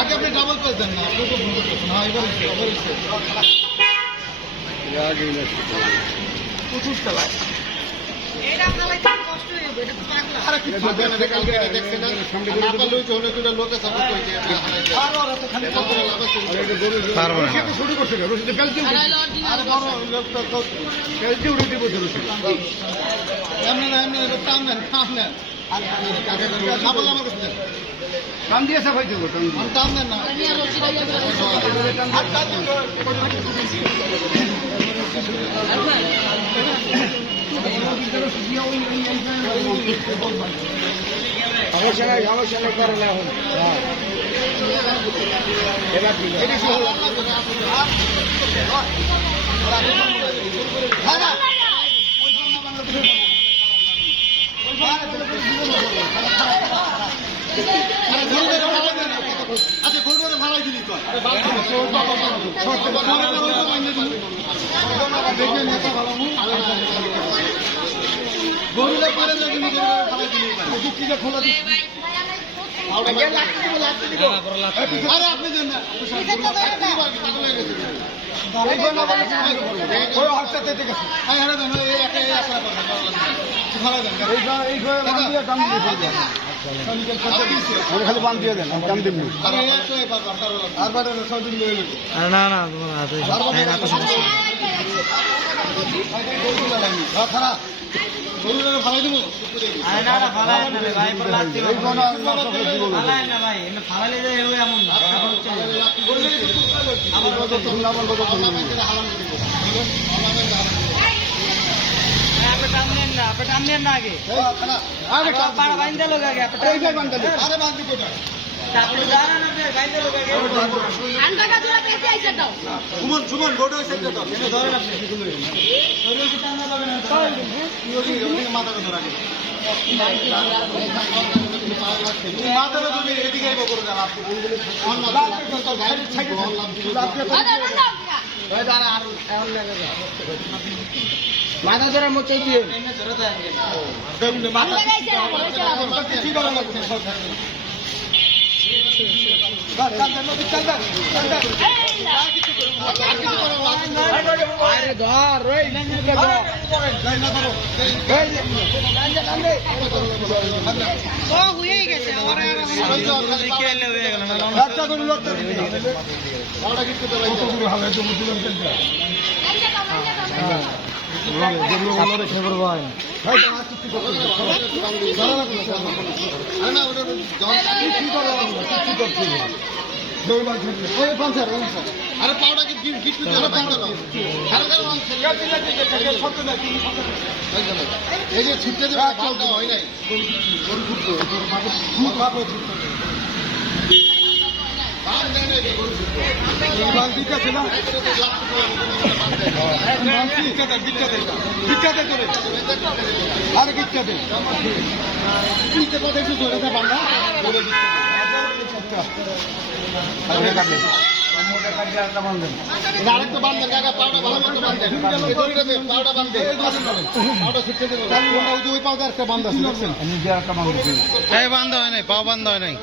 আগে আপনি ডাবল পেয়ে দেন না, আপনি তো ভুল করতেছেন। হ্যাঁ, এবার প্রচুর চালায়। টান দিয়ে সাফাই দেবো, টান দেন না। সমস্যা করে না এখন। এবার ঠিক আচ্ছা, গোল করে ভাড়াই দিলি তো গরুরা করে খোলা দিচ্ছি। আরে আপনি দেন না, খালি বান দিয়ে দেন, দাম দিন। না না খারাপ ভালো দিব। সুমন গোটা মাথা ধরা মাথা ধরার মতো হয়ে গেছে। আরে পাউডার এই যে ছুটতে দেবে ভালটা হয় নাই। আরে গিটকাতে আরেকটা বান্ধেন কাকা, পাউডা ভালো মতো বান্ধেন, পাউডা বান্ধে পাউডা ছুটতে দেবে। ওই পাউডা একটা বান্ধা বান্ধা হয় নাই, পাও বান্ধা হয় নাই।